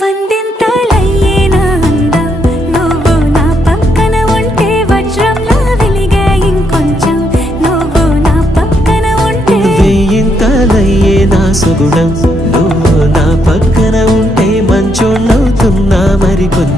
వందింతలయ్యేనా అందం నువ్వు నా పక్కన ఉంటే వజ్రంలా వెలిగే ఇంకొంచెం నువ్వు నా పక్కన ఉంటే వేయింతలయ్యేనా సుగుణం నువ్వు నా పక్కన ఉంటే మంచోణ్ణవుతున్నా మరి కొంచెం